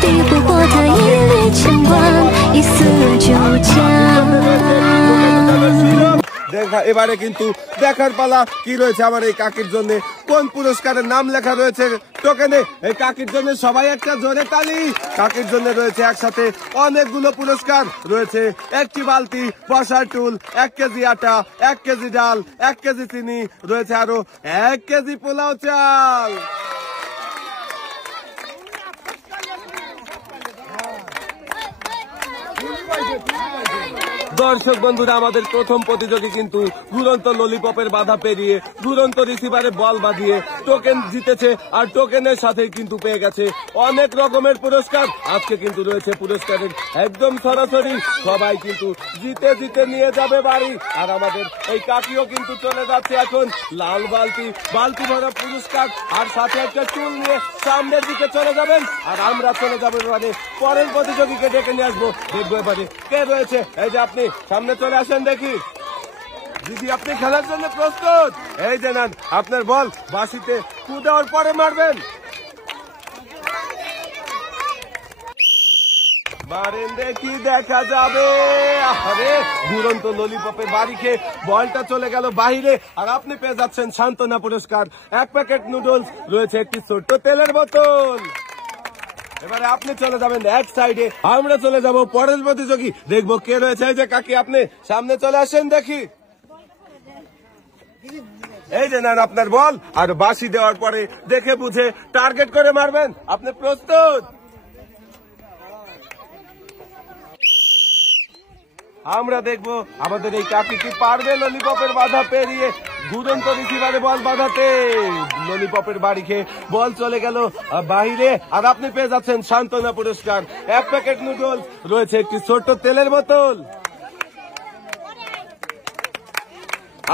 抵不过他一缕牵挂，一丝纠缠。 দেখা এবারে কিন্তু দেখার পালা কি রয়েছে আমার এই কাকির জন্য, কোন পুরস্কারের নাম লেখা রয়েছে টোকেনে। এই কাকির জন্য সবাই একটা জোরে তালি। কাকির জন্য রয়েছে একসাথে অনেকগুলো পুরস্কার, রয়েছে একটি বালতি, বসার টুল, 1 কেজি আটা, 1 কেজি ডাল, 1 কেজি চিনি, রয়েছে আরো 1 কেজি পোলাও চাল। দর্শক বন্ধুরা, আমাদের প্রথম প্রতিযোগী কিন্তু ঘুরন্ত ললিপপের বাধা পেরিয়ে ঘুরন্ত রিসিভারে বল বাঁধিয়ে টোকেন জিতেছে, আর টোকেনের সাথে কিন্তু পেয়ে গেছে অনেক রকমের পুরস্কার। আজকে কিন্তু রয়েছে পুরস্কারের একদম সরাসরি, সবাই কিন্তু জিতে জিতে নিয়ে যাবে বাড়ি। আর আমাদের এই কাকিও কিন্তু চলে যাচ্ছে এখন লাল বালতি ভরা পুরস্কার আর সাথে একটা চুল নিয়ে সামনের দিকে চলে যাবেন। আর আমরা চলে যাবো এবারে পরের প্রতিযোগীকে ডেকে নিয়ে আসবো, দেখবো এবারে কে রয়েছে। এই যে আপনি সামনে চলে আসেন দেখি। দিদি, আপনি খেলার জন্য প্রস্তুত? এই যে নেন আপনার বল, বাঁশিতে ফু দেওয়ার পরে মারবেন। মারেন দেখি, দেখা যাবে। আরে ঘুরন্ত ললিপপের বাড়ি খেয়ে বলটা চলে গেল বাহিরে, আর আপনি পেয়ে যাচ্ছেন সান্ত্বনা পুরস্কার, 1 প্যাকেট নুডলস, রয়েছে একটি ছোট্ট তেলের বোতল। এবারে আপনি চলে যাবেন এক সাইডে, আমরা চলে যাব পরের প্রতিযোগী, দেখবো কে রয়েছে। এই যে কাকি, আপনি সামনে চলে আসেন দেখি। এই যে নেন আপনার বল, আর বাঁশি দেওয়ার পরে দেখে বুঝে টার্গেট করে মারবেন। আপনি প্রস্তুত? আমরা দেখবো আমাদের এই কাকি কি পারবে ললিপপের বাধা পেরিয়ে ঘুরন্ত রিসিভারে বল বাঁধাতে। ললিপপের বাড়ি খেয়ে বল চলে গেল বাহিরে, আর আপনি পেয়ে যাচ্ছেন সান্ত্বনা পুরস্কার, 1 প্যাকেট নুডলস, রয়েছে একটি ছোট্ট তেলের বোতল।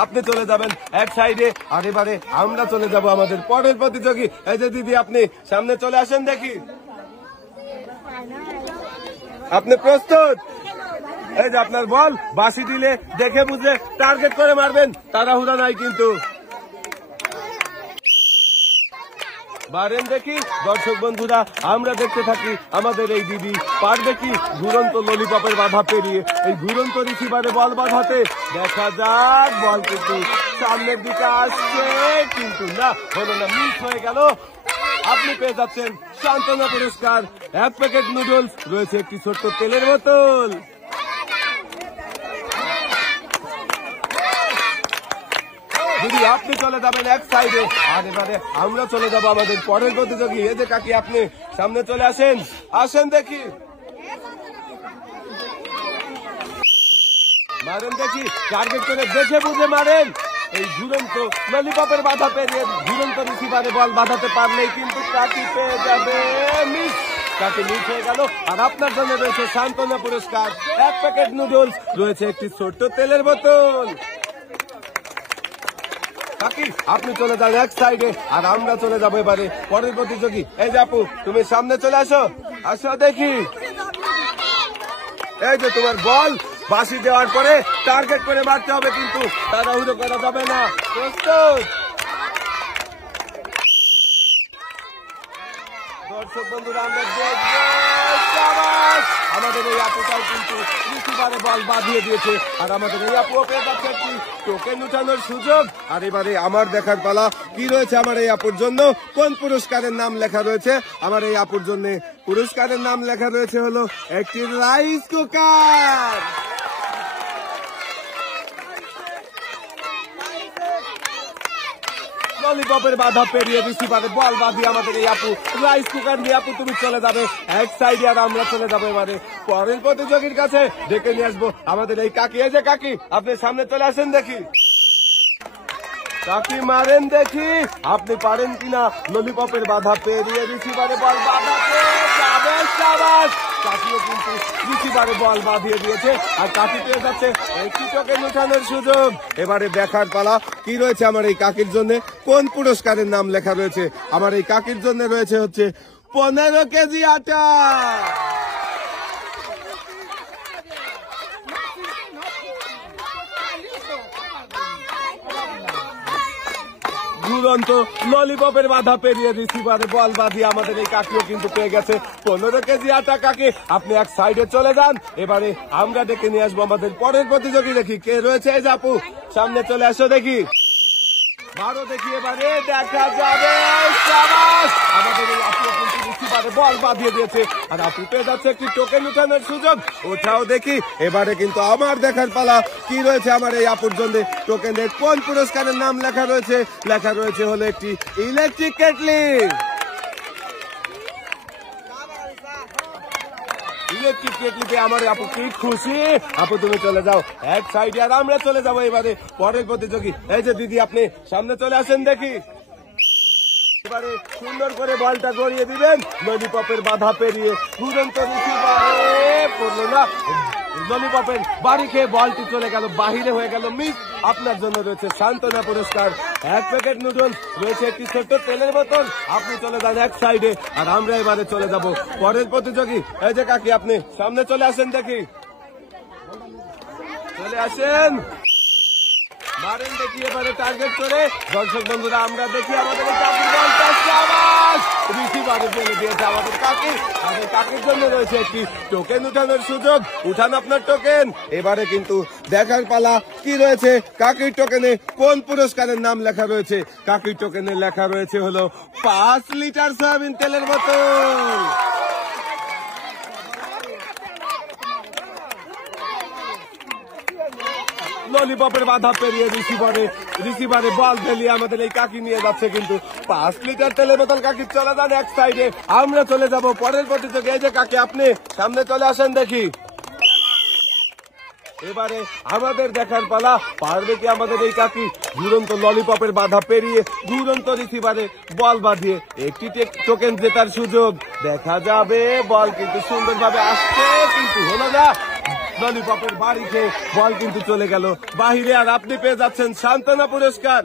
আপনি চলে যাবেন এক সাইডে, আর এবারে আমরা চলে যাব আমাদের পরের প্রতিযোগী। এই যে দিদি, আপনি সামনে চলে আসেন দেখি। আপনি প্রস্তুত? এই যে আপনার বল, বাঁশি দিলে দেখে বুঝে টার্গেট করে মারবেন, তাড়াহুড়া নাই কিন্তু। মারেন দেখি। দর্শক বন্ধুরা, আমরা দেখতে থাকি আমাদের এই দিদি পারবে কি ঘুরন্ত ললিপপের বাধা পেরিয়ে এই ঘুরন্ত রিসিভারে বল বাঁধাতে। দেখা যাক, বল কিন্তু সামনের দিকে আসছে, কিন্তু না, হলো না, মিস হয়ে গেল। আপনি পেয়ে যাচ্ছেন সান্ত্বনা পুরস্কার, 1 প্যাকেট নুডলস, রয়েছে একটি ছোট্ট তেলের বোতল। দিদি, আপনি চলে যাবেন এক সাইডে, আর এবারে আমরা চলে যাব আমাদের পরের প্রতিযোগী। এই যে কাকি, আপনি সামনে চলে আসেন দেখি। মারেন দেখি, টার্গেট করে দেখে বুঝে মারেন। এই ঘুরন্ত ললিপপের বাধা পেরিয়ে ঘুরন্ত রিসিভারে বল বাঁধাতে পারলেই কিন্তু কাকি পেয়ে যাবে। মিস, কাকি মিস হয়ে গেল। আর আপনার জন্য রয়েছে সান্ত্বনা পুরস্কার, 1 প্যাকেট নুডলস, রয়েছে একটি ছোট্ট তেলের বোতল। কাকি, আপনি চলে যান এক সাইডে, আর আমরা চলে যাবো এবারে পরের প্রতিযোগী। এই যে আপু, তুমি সামনে চলে আসো দেখি। এই যে তোমার বল, বাঁশি দেওয়ার পরে টার্গেট করে মারতে হবে, কিন্তু তাড়াহুড়ো করা যাবে না। প্রস্তুত? দর্শক বন্ধুরা, আমরা দেখবো আমাদের এই আপুটাও কিন্তু রিসিভারে বল বাঁধিয়ে দিয়েছে, আর আমাদের এই আপুও পেয়ে যাচ্ছে একটি টোকেন উঠানোর সুযোগ। আর এবারে আমার দেখার পালা কি রয়েছে আমার এই আপুর জন্য, কোন পুরস্কারের নাম লেখা রয়েছে। আমার এই আপুর জন্য পুরস্কারের নাম লেখা রয়েছে হলো একটি রাইস কুকার। ললিপপের বাধা পেরিয়ে রিসিভারে বল বাঁধিয়ে আমাদের এই আপু রাইস কুকার নিয়ে, আপু তুমি চলে যাবে এক সাইডে, আর আমরা চলে যাবো এবারে পরের প্রতিযোগীর কাছে, ডেকে নিয়ে আসবো আমাদের এই কাকি। এই যে কাকি, আপনি সামনে চলে আসেন দেখি। কাকি, মারেন দেখি, আপনি পারেন কিনা ললিপপের বাধা পেরিয়ে রিসিভারে বল বাঁধাতে। কাকিও কিন্তু রিসিভারে বল বাঁধিয়ে দিয়েছে, আর কাকি পেয়ে যাচ্ছে একটি টোকেন উঠানোর সুযোগ। এবারে দেখার পালা কি রয়েছে আমার এই কাকির জন্য, কোন পুরস্কারের নাম লেখা রয়েছে। আমার এই কাকির জন্য রয়েছে হচ্ছে 15 কেজি আটা। ঘুরন্ত ললিপপের বাধা পেরিয়ে রিসিভারে বল বাঁধিয়ে আমাদের এই কাকিও কিন্তু পেয়ে গেছে 15 কেজি আটা। কাকি আপনি এক সাইডে চলে যান। এবারে আমরা ডেকে নিয়ে আসবো আমাদের পরের প্রতিযোগী। দেখি কে রয়েছে। এই যে আপু সামনে চলে আসো দেখি। ভালো দেখি এবারে দেখা যাবে। শাবাশ! আমাদের এই আপু কিন্তু রিসিভারে বল বাঁধিয়ে দিয়েছে আর আপু পেয়ে যাচ্ছে একটি টোকেন উঠানোর সুযোগ। ওঠাও দেখি। এবারে কিন্তু আমার দেখার পালা কি রয়েছে আমার এই আপুর জন্য। টোকেনের কোন পুরস্কারের নাম লেখা রয়েছে? লেখা রয়েছে হলো একটি ইলেকট্রিক কেটলি। ইলেকট্রিক কেটলিতে আমার আপু কি খুশি। আপু তুমি চলে যাও এক সাইডে আর আমরা চলে যাবো এবারে পরের প্রতিযোগী। এই যে দিদি আপনি সামনে চলে আসেন দেখি। এবারে সুন্দর করে বলটা গড়িয়ে দিবেন ললিপপের বাধা পেরিয়ে। ঘুরন্ত রিসিভারে পড়লো না। ললিপপের বাড়ি খেয়ে বলটি চলে গেল বাহিরে হয়ে গেল মিস। আপনার জন্য রয়েছে সান্ত্বনা পুরস্কার, 1 প্যাকেট নুডলস, রয়েছে একটি ছোট্ট তেলের বোতল। আপনি চলে যান এক সাইডে আর আমরা এবারে চলে যাব পরের প্রতিযোগী। এই যে কাকি আপনি সামনে চলে আসেন দেখি। চলে আসেন মারেন দেখি এবারে টার্গেট করে। দর্শক বন্ধুরা আমরা দেখি আমাদের কাকির বলটা শাবাশ রিসিভারে ফেলে দিয়েছে আমাদের কাকি। আমাদের কাকির জন্য রয়েছে একটি টোকেন উঠানোর সুযোগ। উঠান আপনার টোকেন। এবারে কিন্তু দেখার পালা কি রয়েছে কাকির টোকেনে কোন পুরস্কারের নাম লেখা রয়েছে। কাকির টোকেনে লেখা রয়েছে হলো 5 লিটার সয়াবিন তেলের বোতল। ললিপপের বাধা পেরিয়ে রিসিভারে বল ফেলিয়ে আমাদের এই কাকি নিয়ে যাচ্ছে কিন্তু 5 লিটার তেলের বোতল। কাকি চলে যান এক সাইডে আমরা চলে যাব পরের প্রতিযোগী। এই যে কাকি আপনি সামনে চলে আসেন দেখি। এবারে আমাদের দেখার পালা পারবে কি আমাদের এই কাকি ঘুরন্ত ললিপপের বাধা পেরিয়ে ঘুরন্ত রিসিভারে বল বাঁধিয়ে একটি টোকেন জেতার সুযোগ। দেখা যাবে বল কিন্তু সুন্দরভাবে আসছে কিন্তু হলো না। ললিপপের বাড়ি খেয়ে বল কিন্তু চলে গেল বাহিরে আর আপনি পেয়ে যাচ্ছেন সান্ত্বনা পুরস্কার।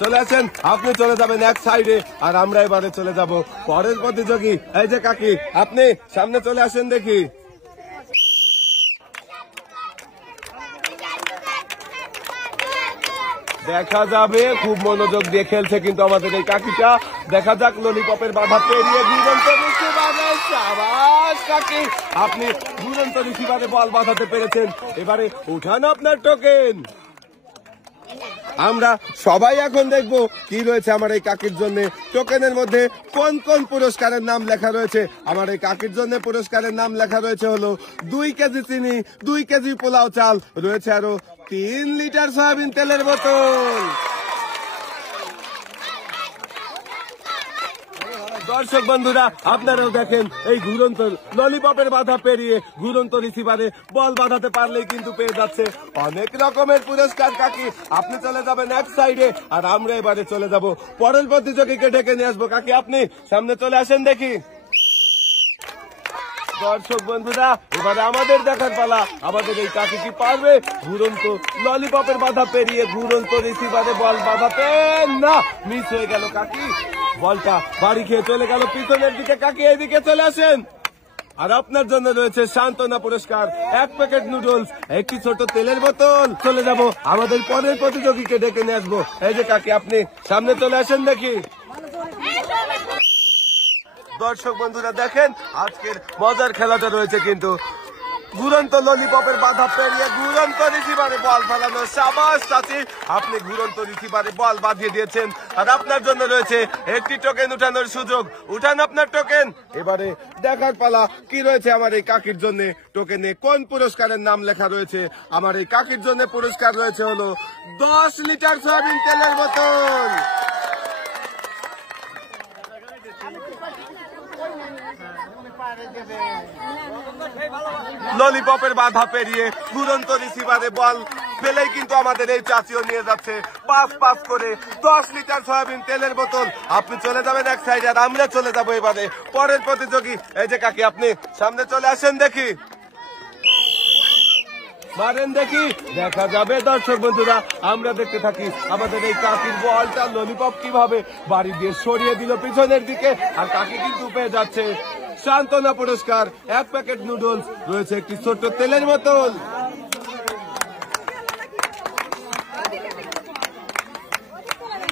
চলে আসেন আপনি চলে যাবেন এক সাইডে আর আমরা এবারে চলে যাব পরের প্রতিযোগী। এই যে কাকি আপনি সামনে চলে আসেন দেখি। দেখা যাবে খুব মনোযোগ দিয়ে খেলছে কিন্তু আমাদের এই কাকিটা। দেখা যাক ললিপপের বাধা পেরিয়ে ঘুরন্ত রিসিভারে। শাবাশ কাকি আপনি ঘুরন্ত রিসিভারে বল বাঁধাতে পেরেছেন। এবারে উঠান আপনার টোকেন। আমরা সবাই এখন দেখবো কি রয়েছে আমার এই কাকির জন্য। টোকেনের মধ্যে কোন কোন পুরস্কারের নাম লেখা রয়েছে। আমার এই কাকির জন্য পুরস্কারের নাম লেখা রয়েছে হলো 2 কেজি চিনি, 2 কেজি পোলাও চাল, রয়েছে আরো 3 লিটার সয়াবিন তেলের বোতল। দর্শক বন্ধুরা আপনারাও দেখেন এই ঘুরন্ত ললিপপের বাধা পেরিয়ে ঘুরন্ত রিসিভারে বল বাঁধাতে পারলেই কিন্তু পেয়ে যাচ্ছে অনেক রকমের পুরস্কার। কাকি আপনি চলে যাবেন এক সাইডে আর আমরা এবারে চলে যাব পরের প্রতিযোগীকে ডেকে নিয়ে আসবো। কাকি আপনি সামনে চলে আসেন দেখি। দর্শক বন্ধুরা এবারে আমাদের দেখার পালা আমাদের এই কাকি কি পারবে ঘুরন্ত ললিপপের বাধা পেরিয়ে ঘুরন্ত রিসিভারে বল বাঁধাতে। না মিস হয়ে গেল কাকি। বলটা বাড়ি খেয়ে চলে গেল পিছনের দিকে। কাকি এইদিকে চলে আসেন আর আপনার জন্য রয়েছে সান্ত্বনা পুরস্কার, 1 প্যাকেট নুডলস, একটি ছোট তেলের বোতল। চলে যাব আমাদের পরের প্রতিযোগীকে ডেকে নিয়ে আসবো। এই যে কাকি আপনি সামনে চলে আসেন দেখি। দর্শক বন্ধুরা দেখেন আজকের মজার খেলাটা রয়েছে কিন্তু ঘুরন্ত ললিপপের বাধা পেরিয়ে ঘুরন্ত রিসিভারে বল ফেলানো। শাবাশ চাচি আপনি ঘুরন্ত রিসিভারে বল বাঁধিয়ে দিয়েছেন আর আপনার জন্য রয়েছে একটি টোকেন উঠানোর সুযোগ। উঠান আপনার টোকেন। এবারে দেখার পালা কি রয়েছে আমার এই কাকির জন্য। টোকেনে কোন পুরস্কারের নাম লেখা রয়েছে। আমার এই কাকির জন্য পুরস্কার রয়েছে হলো 10 লিটার সয়াবিন তেলের বোতল। ললিপপের বাধা পেরিয়ে ঘুরন্ত রিসিভারে বল ফেলেই কিন্তু আমাদের এই চাচিও নিয়ে যাচ্ছে 5 করে 10 লিটার সয়াবিন তেলের বোতল। আপনি চলে যাবেন এক সাইডে আর আমরা চলে যাবো এবারে পরের প্রতিযোগী। এই যে কাকি আপনি সামনে চলে আসেন দেখি। মারেন দেখি। দেখা যাবে দর্শক বন্ধুরা আমরা দেখতে থাকি আমাদের এই কাকির বলটা ললিপপ কিভাবে বাড়ি দিয়ে সরিয়ে দিল পিছনের দিকে আর কাকি কিন্তু পেয়ে যাচ্ছে সান্ত্বনা পুরস্কার, 1 প্যাকেট নুডলস, রয়েছে একটি ছোট্ট তেলের বোতল।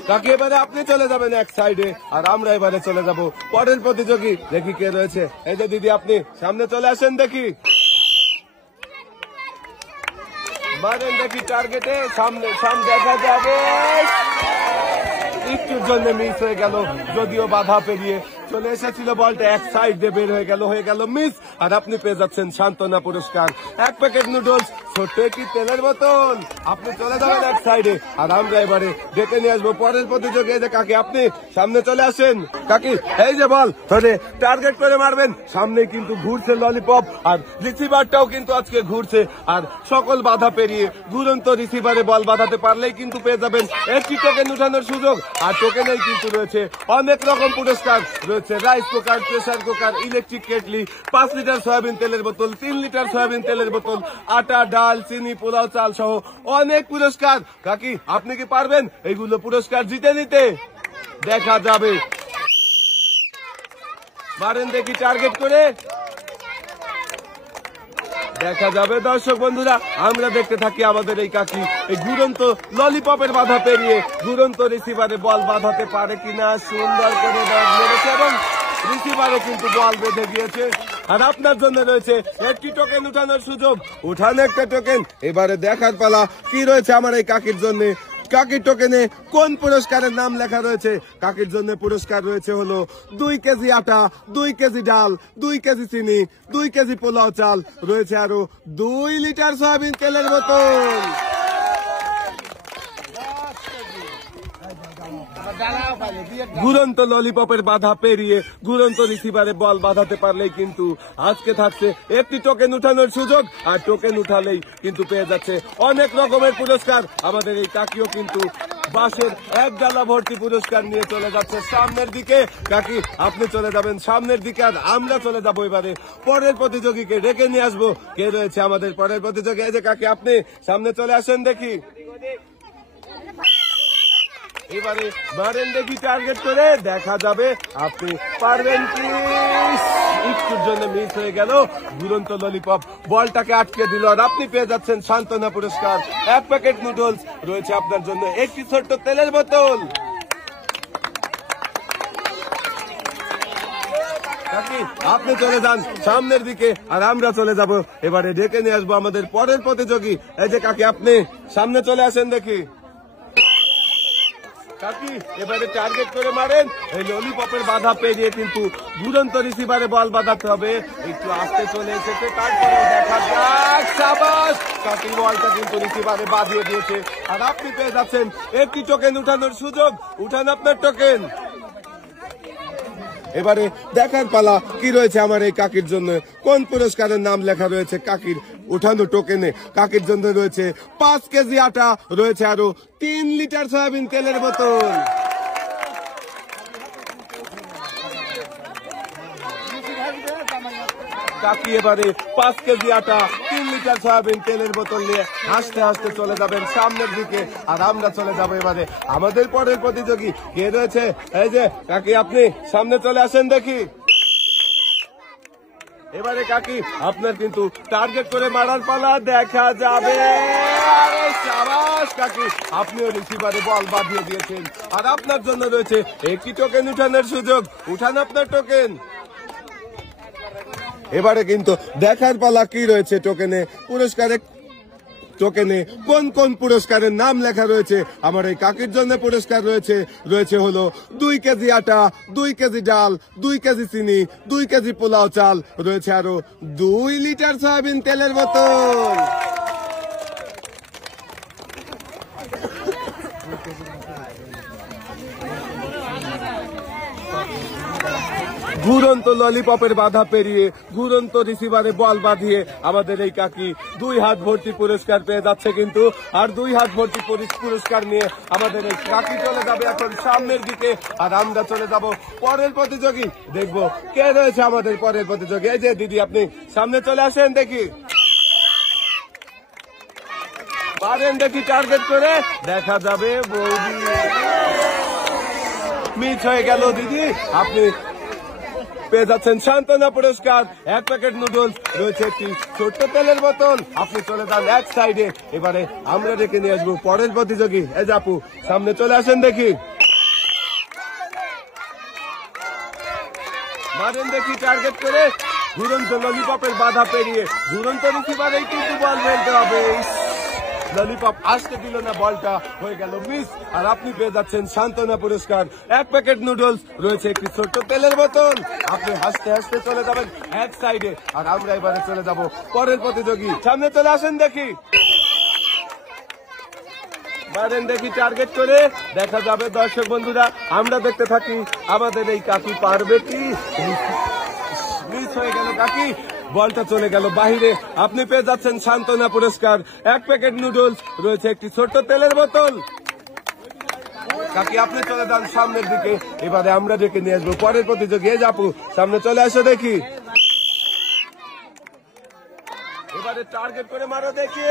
কাকি এবারে আপনি চলে যাবেন এক সাইডে আর আমরা এবারে চলে যাব পরের প্রতিযোগী। দেখি কে রয়েছে। এই যে দিদি আপনি সামনে চলে আসেন, দেখি মারেন, দেখি টার্গেটে সামনে দেখা যাবে। একটুর জন্য মিস হয়ে গেল, যদিও বাধা পেরিয়ে চলে এসেছিল, বলটা এক সাইড দিয়ে বের হয়ে গেল মিস। আর আপনি পেয়ে যাচ্ছেন সান্ত্বনা পুরস্কার, এক প্যাকেট নুডলস, ছোট্ট একটি তেলের বোতল। আপনি চলে যাবেন এক সাইডে আর আমরা এবারে ডেকে নিয়ে আসবো পরের প্রতিযোগী। যে কাকি আপনি সামনে চলে আসেন। কাকি এই যে বল ধরে টার্গেট করে মারবেন, সামনে কিন্তু ঘুরছে ললিপপ আর রিসিভারটাও কিন্তু আজকে ঘুরছে। আর সকল বাধা পেরিয়ে ঘুরন্ত রিসিভারে বল বাঁধাতে পারলেই কিন্তু পেয়ে যাবেন একটি টোকেন উঠানোর সুযোগ। আর টোকেনেই কিন্তু রয়েছে অনেক রকম পুরস্কার, রয়েছে rice cooker, pressure cooker, electric kettle, 5 litre soybean তেলের বোতল, 3 লিটার সয়াবিন তেলের বোতল, আটা, ডাল, চিনি, পোলাও চাল সহ অনেক পুরস্কার। কাকি আপনি কি পারবেন এইগুলো পুরস্কার জিতে নিতে? দেখা যাবে, মারেন দেখি টার্গেট করে, দেখা যাবে। দর্শক বন্ধুরা, আমরা দেখতে থাকি আমাদের এই কাকি এই ঘুরন্ত ললিপপের বাধা পেরিয়ে ঘুরন্ত রিসিভারে বল বাঁধাতে পারে কিনা। সুন্দর করে ব্যাট মেরেছে এবং রিসিভারও কিন্তু বল বেঁধে গিয়েছে। আর আপনার জন্য রয়েছে একটি টোকেন উঠানোর সুযোগ। উঠান একটা টোকেন। এবারে দেখার পালা কি রয়েছে আমার এই কাকির জন্য। কাকির টোকেনে কোন পুরস্কারের নাম লেখা রয়েছে? কাকির জন্য পুরস্কার রয়েছে হলো 2 কেজি আটা, 2 কেজি ডাল, 2 কেজি চিনি, 2 কেজি পোলাও চাল, রয়েছে আরো 2 লিটার সয়াবিন তেলের বোতল। ঘুরন্ত ললিপপের বাধা পেরিয়ে ঘুরন্ত রিসিভারে বল বাঁধাতে পারলেই কিন্তু আজকে থাকছে একটি টোকেন উঠানোর সুযোগ। আর টোকেন উঠালেই কিন্তু পেয়ে যাচ্ছে অনেক রকমের পুরস্কার। আমাদের এই কাকিও কিন্তু বাসের এক ডালা ভর্তি পুরস্কার নিয়ে চলে যাচ্ছে সামনের দিকে। কাকি আপনি চলে যাবেন সামনের দিকে আর আমরা চলে যাবো এবারে পরের প্রতিযোগীকে ডেকে নিয়ে আসবো। কে রয়েছে আমাদের পরের প্রতিযোগী? এই যে কাকি আপনি সামনে চলে আসেন, দেখি এবারে মারেন দেখি টার্গেট করে, দেখা যাবে আপনি পারবেন কি। একটুর জন্য মিস হয়ে গেল, ঘুরন্ত ললিপপ বলটাকে আটকে দিল। আর আপনি পেয়ে যাচ্ছেন সান্ত্বনা পুরস্কার, 1 প্যাকেট নুডলস, রয়েছে আপনার জন্য একটি ছোট্ট তেলের বোতল। আপনি চলে যান সামনের দিকে আর আমরা চলে যাব এবারে ডেকে নিয়ে আসবো আমাদের পরের প্রতিযোগী। এই যে কাকি আপনি সামনে চলে আসেন, দেখি কাকি এবারে টার্গেট করে মারেন। এই ললিপপের বাধা পেরিয়ে কিন্তু ঘুরন্ত রিসিভারে বল বাঁধাতে হবে। একটু আস্তে চলে এসেছে, তারপরে দেখা যাক। সাবাস, কাকি বলটা কিন্তু রিসিভারে বাঁধিয়ে দিয়েছে। আর আপনি পেয়ে যাচ্ছেন একটি টোকেন উঠানোর সুযোগ। উঠান আপনার টোকেন। এবারে দেখার পালা কি রয়েছে আমার এই কাকির জন্য। কোন পুরস্কারের নাম লেখা রয়েছে কাকির উঠানো টোকেনে? কাকির জন্য রয়েছে 5 কেজি আটা, রয়েছে আরো 3 লিটার সয়াবিন তেলের বোতল। কাকি এবারে 5 কেজি আটা, 3 লিটার সয়াবিন তেলের বোতল নিয়ে হাসতে হাসতে চলে যাবেন সামনের দিকে। আর আমরা চলে যাব এবারে আমাদের পরের প্রতিযোগী। কে রয়েছে? এই যে কাকি আপনি সামনে চলে আসেন, দেখি এবারে কাকি আপনার কিন্তু টার্গেট করে মারার পালা, দেখা যাবে। আরে সাবাস কাকি, আপনিও রিসিভারে বল বাঁধিয়ে দিয়েছেন। আর আপনার জন্য রয়েছে একটি টোকেন উঠানোর সুযোগ। উঠান আপনার টোকেন। এবারে কিন্তু দেখার পালা কি রয়েছে টোকেনে। পুরস্কারে টোকেনে কোন কোন পুরস্কারের নাম লেখা রয়েছে আমার এই কাকির জন্য? পুরস্কার রয়েছে হলো 2 কেজি আটা, 2 কেজি ডাল, 2 কেজি চিনি, 2 কেজি পোলাও চাল, রয়েছে আরো 2 লিটার সয়াবিন তেলের বোতল। ঘুরন্ত ললিপপের বাধা পেরিয়ে ঘুরন্ত রিসিভারে বল বাঁধিয়ে আমাদের এই কাকি 2 হাত ভর্তি পুরস্কার পেয়ে যাচ্ছে কিন্তু। আর 2 হাত ভর্তি পুরস্কার নিয়ে আমাদের এই কাকি চলে যাবে এখন সামনের দিকে। আর আমরা চলে যাব পরের প্রতিযোগী। দেখবো কে রয়েছে আমাদের পরের প্রতিযোগী। এই যে দিদি আপনি সামনে চলে আসেন, দেখি পারেন দেখি টার্গেট করে, দেখা যাবে। বৌদি মিস হয়ে গেল। দিদি আপনি পেয়ে যাচ্ছেন সান্ত্বনা পুরস্কার, 1 প্যাকেট নুডলস, রয়েছে একটি ছোট্ট তেলের বোতল। আপনি চলে যান এক সাইডে। এবারে আমরা ডেকে নিয়ে আসবো পরের প্রতিযোগী। এই যে আপু, সামনে চলে আসেন দেখি। মারেন দেখি টার্গেট করে। ঘুরন্ত ললিপপের বাধা পেরিয়ে ঘুরন্ত রিসিভারেই কিন্তু বল ফেলতে হবে। ললিপপ আসতে দিল না, বলটা হয়ে গেল মিস। আর আপনি পেয়ে যাচ্ছেন সান্ত্বনা পুরস্কার, 1 প্যাকেট নুডলস, রয়েছে একটি ছোট্ট তেলের বোতল। আপনি হাসতে হাসতে চলে যাবেন এক সাইডে। আর আমরা এবারে চলে যাব পরের প্রতিযোগী। সামনে চলে আসেন দেখি। মারেন দেখি টার্গেট করে। দেখা যাবে দর্শক বন্ধুরা, আমরা দেখতে থাকি আমাদের এই কাকি পারবে কি। মিস হয়ে গেল কাকি, বলটা চলে গেল বাহিরে। আপনি পেয়ে যাচ্ছেন সান্ত্বনা পুরস্কার, 1 প্যাকেট নুডলস, রয়েছে একটি ছোট্ট তেলের বোতল। কাকি আপনি চলে যান সামনের দিকে। এবারে আমরা ডেকে নিয়ে আসবো পরের প্রতিযোগী। এই আপু, সামনে চলে আসো দেখি। এবারে টার্গেট করে মারো দেখি।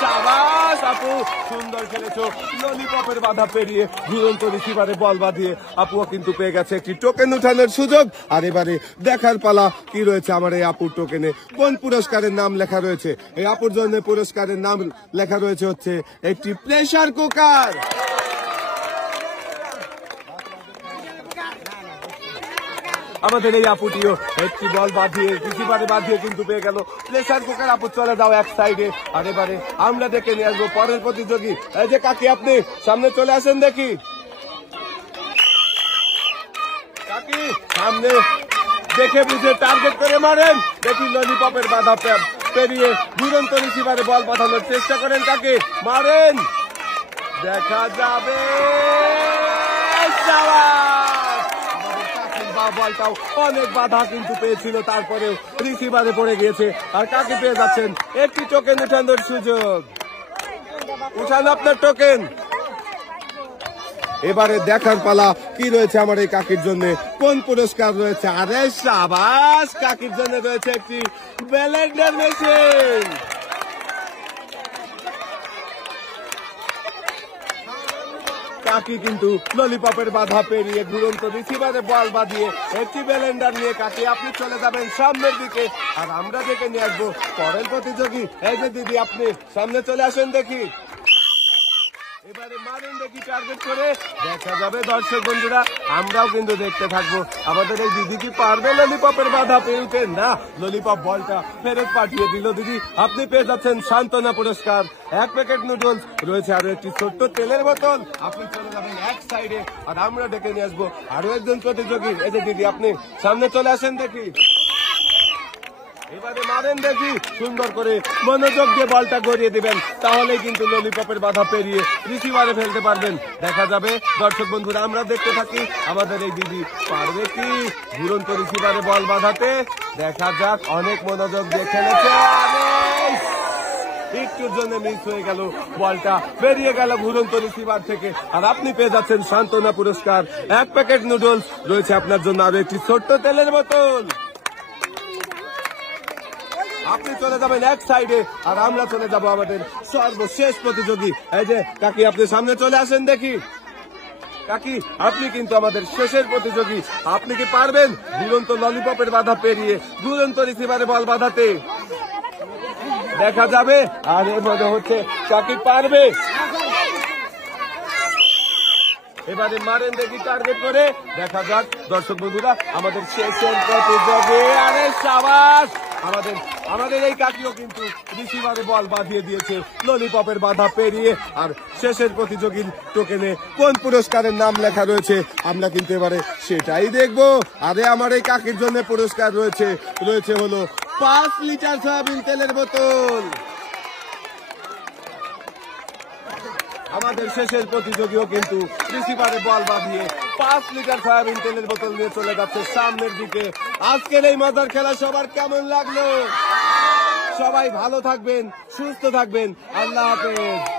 সাবাস আপু, সুন্দর খেলেছো। ললিপপের বাধা পেরিয়ে ঘুরন্ত রিসিভারে বল বাঁধিয়ে আপুও কিন্তু পেয়ে গেছে একটি টোকেন উঠানোর সুযোগ। আর এবারে দেখার পালা কি রয়েছে আমার এই আপুর টোকেনে, কোন পুরস্কারের নাম লেখা রয়েছে। এই আপুর জন্য পুরস্কারের নাম লেখা রয়েছে হচ্ছে একটি প্রেসার কুকার। আমাদের এই আপুটিও একটি বল বাঁধিয়ে রিসিভারে বাঁধিয়ে কিন্তু পেয়ে গেল প্রেসার কুকার। আপু চলে যাও এক সাইডে। আর এবারে আমরা দেখে নিয়ে আসবো পরের প্রতিযোগী। এই যে কাকি, আপনি সামনে চলে আসেন দেখি। কাকি সামনে দেখে বুঝে টার্গেট করে মারেন দেখি। ললিপপের বাধা পেরিয়ে দুরন্ত রিসিভারে বল পাঠানোর চেষ্টা করেন। কাকি মারেন, দেখা যাবে। বলটাও অনেক বাধা কিন্তু পেয়েছিল, তারপরেও রিসিভারে পড়ে গিয়েছে। আর কাকে পেয়ে যাচ্ছেন একটি টোকেন উঠানোর সুযোগ। উঠান আপনার টোকেন। এবারে দেখার পালা কি রয়েছে আমার এই কাকির জন্য, কোন পুরস্কার রয়েছে। আরে সাবাস, কাকির জন্য রয়েছে একটি ব্লেন্ডার মেশিন। কাকি কিন্তু ললিপপের বাধা পেরিয়ে ঘুরন্ত রিসিভারে বল বাঁধিয়ে একটি ব্লেন্ডার নিয়ে কাকি আপনি চলে যাবেন সামনের দিকে। আর আমরা দেখে নিয়ে আসবো পরের প্রতিযোগী। এই যে দিদি, আপনি সামনে চলে আসেন দেখি। এবারে মারেন দেখি টার্গেট করে। দেখা যাবে দর্শক বন্ধুরা, আমরাও কিন্তু দেখতে থাকবো আমাদের এই দিদি কি পারবে ললিপপের বাধা পেরোতে। না, ললিপপ বলটা ফেরত পাঠিয়ে দিল। দিদি আপনি পেয়ে যাচ্ছেন সান্ত্বনা পুরস্কার, 1 প্যাকেট নুডলস, রয়েছে আরো একটি ছোট্ট তেলের বোতল। আপনি চলে যাবেন এক সাইডে। আর আমরা ডেকে নিয়ে আসবো আরো একজন প্রতিযোগী। এই যে দিদি, আপনি সামনে চলে আসেন দেখি। এবারে মারেন দেখি, সুন্দর করে মনোযোগ দিয়ে বলটা গড়িয়ে দিবেন, তাহলে কিন্তু ললিপপের বাধা পেরিয়ে রিসিভারে ফেলতে পারবেন। দেখা যাবে দর্শক বন্ধুরা, আমরা দেখতে থাকি আমাদের এই দিদি পারবে কি ঘুরন্ত রিসিভারে বল বাঁধাতে। দেখা যাক, অনেক মনোযোগ দিয়ে খেলেছে। একটুর জন্য মিস হয়ে গেল, বলটা বেরিয়ে গেল ঘুরন্ত রিসিভার থেকে। আর আপনি পেয়ে যাচ্ছেন সান্ত্বনা পুরস্কার, 1 প্যাকেট নুডলস, রয়েছে আপনার জন্য আরো একটি ছোট্ট তেলের বোতল। আপনি চলে যাবেন এক সাইডে। আর আমরা চলে যাব আমাদের সর্বশেষ প্রতিযোগী। এই যে কাকি, আপনি সামনে চলে আসেন দেখি। কাকি আপনি কিন্তু আমাদের শেষের প্রতিযোগী। আপনি কি পারবেন ঘুরন্ত ললিপপের বাধা পেরিয়ে ঘুরন্ত রিসিভারে বল বাঁধাতে? দেখা যাবে। আর এর মধ্যে হচ্ছে কাকি পারবে। এবারে মারেন দেখি টার্গেট করে। দেখা যাক দর্শক বন্ধুরা, আমাদের শেষের প্রতিযোগী। আরে সাবাস, আমাদের এই কাকিও কিন্তু রিসিভারে বল বাঁধিয়ে দিয়েছে ললিপপের বাধা পেরিয়ে। আর শেষের প্রতিযোগীর টোকেনে কোন পুরস্কারের নাম লেখা রয়েছে আমরা কিন্তু এবারে সেটাই দেখবো। আরে আমার এই কাকির জন্য পুরস্কার রয়েছে হলো 5 লিটার সয়াবিন তেলের বোতল। আমাদের শেষের প্রতিযোগীও কিন্তু রিসিভারে বল বাঁধিয়ে 5 লিটার সয়াবিন তেলের বোতল নিয়ে চলে যাচ্ছে সামনের দিকে। আজকের এই মজার খেলা সবার কেমন লাগলো? সবাই ভালো থাকবেন, সুস্থ থাকবেন। আল্লাহ হাফেজ।